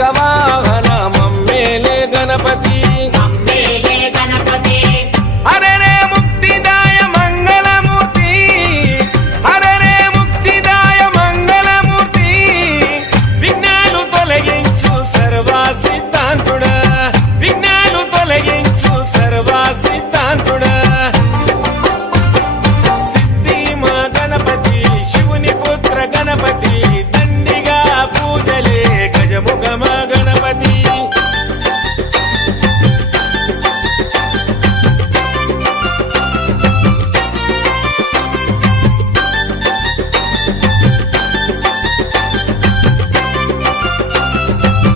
మూషిక వాహన మమ్మేలే గణపతి హరే రే ముక్తిదాయ మంగళమూర్తి హరే రే ముక్తిదాయ మంగళమూర్తి విఘ్నాలు తొలగించు సర్వసిద్ధ